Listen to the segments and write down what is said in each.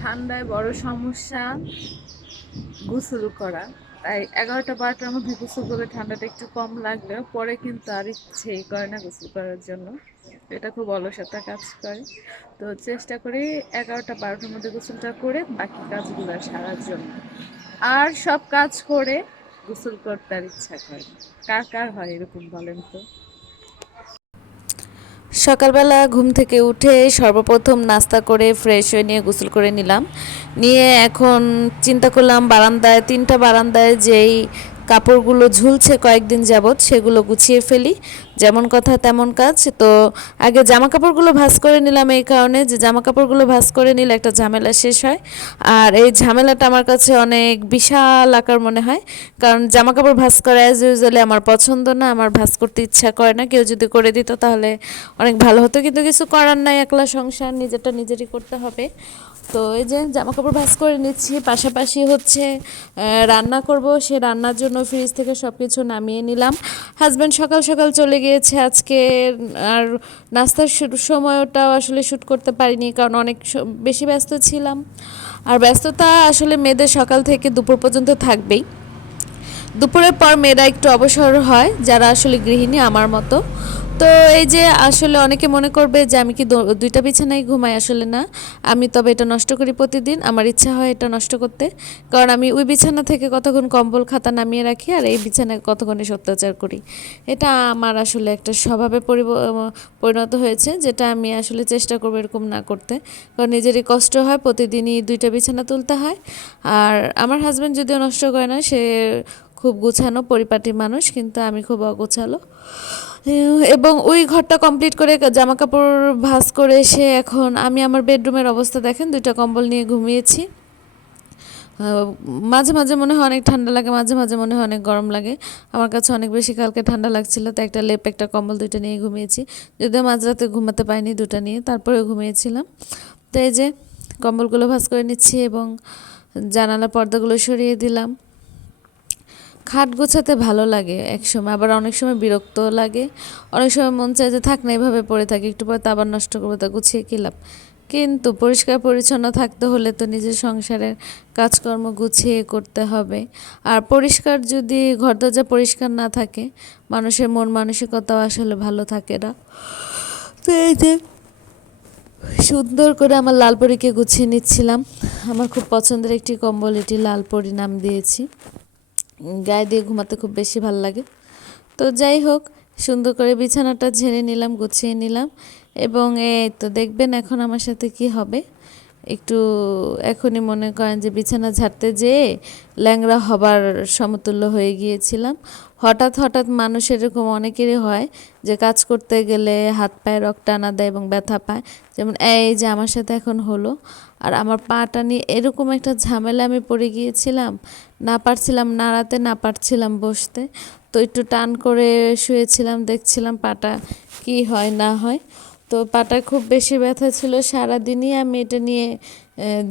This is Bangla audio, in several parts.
ঠান্ডায় বড় সমস্যা গোসল করা। তাই 11টা-12টার মধ্যে গোসল করলে ঠান্ডাটা একটু কম লাগলেও পরে কিন্তু আর ইচ্ছেই করে না গোসল করার জন্য। এটা খুব অলসতা কাজ করে। তো চেষ্টা করি 11টা-12টার মধ্যে গোসলটা করে বাকি কাজগুলো সারার জন্য। আর সব কাজ করে গোসল করতে আর ইচ্ছা করে না। কার কার হয় এরকম বলেন তো? সকালবেলা ঘুম থেকে উঠে সর্বপ্রথম নাস্তা করে ফ্রেশ হয়ে নিয়ে গোসল করে নিলাম। নিয়ে এখন চিন্তা করলাম বারান্দায় 3টা বারান্দায় যেই কাপড়গুলো ঝুলছে কয়েকদিন যাবৎ সেগুলো গুছিয়ে ফেলি। যেমন কথা তেমন কাজ। তো আগে জামা কাপড়গুলো ভাঁজ করে নিলাম এই কারণে যে জামা কাপড়গুলো ভাঁজ করে নিলে একটা ঝামেলা শেষ হয়। আর এই ঝামেলাটা আমার কাছে অনেক বিশাল আকার মনে হয়। কারণ জামা কাপড় ভাঁজ করা অ্যাজ ইউজুয়ালি আমার পছন্দ না, আমার ভাঁজ করতে ইচ্ছা করে না। কেউ যদি করে দিত তাহলে অনেক ভালো হতো, কিন্তু কিছু করার নাই, একলা সংসার, নিজেরটা নিজেরই করতে হবে। তো এই যে জামা কাপড় ভাঁজ করে নিচ্ছি, পাশাপাশি হচ্ছে রান্না করব। সে রান্নার জন্য ফ্রিজ থেকে সব কিছু নামিয়ে নিলাম। হাজব্যান্ড সকাল সকাল চলে গিয়েছে আজকে। আর নাস্তার সময়টাও আসলে শ্যুট করতে পারিনি কারণ অনেক বেশি ব্যস্ত ছিলাম। আর ব্যস্ততা আসলে মেয়েদের সকাল থেকে দুপুর পর্যন্ত থাকবেই। দুপুরের পর মেয়েরা একটু অবসর হয় যারা আসলে গৃহিণী আমার মতো। তো এই যে আসলে অনেকে মনে করবে যে আমি কি দুইটা বিছানায় ঘুমাই, আসলে না। আমি তবে এটা নষ্ট করি প্রতিদিন, আমার ইচ্ছা হয় এটা নষ্ট করতে। কারণ আমি ওই বিছানা থেকে কতক্ষণ কম্বল খাতা নামিয়ে রাখি আর এই বিছানায় কতক্ষণ অত্যাচার করি। এটা আমার আসলে একটা স্বভাবে পরিণত হয়েছে, যেটা আমি আসলে চেষ্টা করবো এরকম না করতে। কারণ নিজেরই কষ্ট হয়, প্রতিদিনই দুইটা বিছানা তুলতে হয়। আর আমার হাজব্যান্ড যদিও নষ্ট করে না, সে খুব গুছানো পরিপাটি মানুষ, কিন্তু আমি খুব অগোছালো। এবং ওই ঘরটা কমপ্লিট করে জামা কাপড় ভাঁজ করে এসে এখন আমি আমার বেডরুমের অবস্থা দেখেন, দুইটা কম্বল নিয়ে ঘুমিয়েছি। মাঝে মাঝে মনে হয় অনেক ঠান্ডা লাগে, মাঝে মাঝে মনে হয় অনেক গরম লাগে। আমার কাছে অনেক বেশি কালকে ঠান্ডা লাগছিল, তো একটা লেপ একটা কম্বল দুইটা নিয়ে ঘুমিয়েছি। যদিও মাঝরাতে ঘুমাতে পারিনি দুটা নিয়ে, তারপরেও ঘুমিয়েছিলাম। তো এই যে কম্বলগুলো ভাঁজ করে নিচ্ছি এবং জানালার পর্দাগুলো সরিয়ে দিলাম। খাট গোছাতে ভালো লাগে একসময়, আবার অনেক সময় বিরক্ত লাগে। অনেক সময় মন চায় যে থাক না এভাবে পড়ে থাকি, একটু পরে তো আবার নষ্ট করবো, তা গুছিয়ে কী লাভ। কিন্তু পরিষ্কার পরিচ্ছন্ন থাকতে হলে তো নিজের সংসারের কাজকর্ম গুছিয়ে করতে হবে। আর পরিষ্কার যদি ঘর দরজা পরিষ্কার না থাকে, মানুষের মন মানসিকতাও আসলে ভালো থাকে না। তো এই যে সুন্দর করে আমার লালপরীকে গুছিয়ে নিচ্ছিলাম। আমার খুব পছন্দের একটি কম্বল, এটি লালপরী নাম দিয়েছি। গায়ে দিয়ে ঘুমাতে খুব বেশি ভালো লাগে। তো যাই হোক, সুন্দর করে বিছানাটা ঝেড়ে নিলাম, গুছিয়ে নিলাম। এবং এই তো দেখবেন এখন আমার সাথে কি হবে। একটু এখনই মনে করেন যে বিছানা ঝাড়তে যেয়ে ল্যাংড়া হবার সমতুল্য হয়ে গিয়েছিলাম। হঠাৎ হঠাৎ মানুষ এরকম অনেকেরই হয় যে কাজ করতে গেলে হাত পায়ে রক্ত টানা দেয় এবং ব্যথা পায়, যেমন এই যে আমার সাথে এখন হলো। আর আমার পাটা নিয়ে এরকম একটা ঝামেলা আমি পড়ে গিয়েছিলাম, না পারছিলাম নাড়াতে, না পারছিলাম বসতে। তো একটু টান করে শুয়েছিলাম, দেখছিলাম পাটা কি হয় না হয়। তো পাটায় খুব বেশি ব্যথা ছিল, সারাদিনই আমি এটা নিয়ে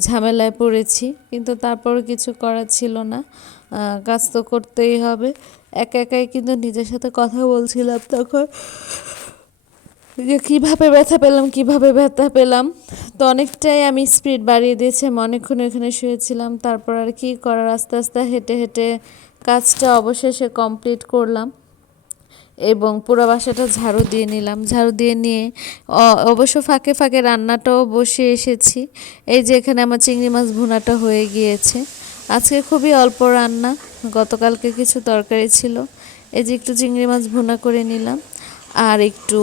ঝামেলায় পড়েছি, কিন্তু তারপরও কিছু করার ছিল না। কাজ তো করতেই হবে। একা একাই কিন্তু নিজের সাথে কথা বলছিলাম তখন যে কীভাবে ব্যথা পেলাম, কীভাবে ব্যথা পেলাম। তো অনেকটাই আমি স্পিড বাড়িয়ে দিয়েছি, আমি অনেকক্ষণ ওখানে শুয়েছিলাম। তারপর আর কি করার, আস্তে আস্তে হেঁটে হেঁটে কাজটা অবশেষে কমপ্লিট করলাম এবং পুরো বাসাটা ঝাড়ু দিয়ে নিলাম। ঝাড়ু দিয়ে নিয়ে অবশ্য ফাঁকে ফাঁকে রান্নাটাও বসে এসেছি। এই যে এখানে আমার চিংড়ি মাছ ভুনাটা হয়ে গিয়েছে। আজকে খুবই অল্প রান্না, গতকালকে কিছু তরকারি ছিল। এই যে একটু চিংড়ি মাছ ভুনা করে নিলাম। আর একটু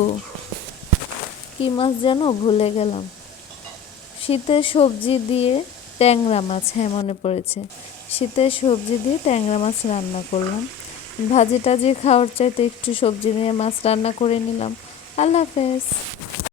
কী মাছ যেন ভুলে গেলাম, শীতের সবজি দিয়ে ট্যাংরা মাছ, হ্যাঁ মনে পড়েছে, শীতের সবজি দিয়ে ট্যাংরা মাছ রান্না করলাম। ভাজি টাজি খাওয়ার চাইতে একটু সবজি নিয়ে মাছ রান্না করে নিলাম। আল্লাহ হাফেজ।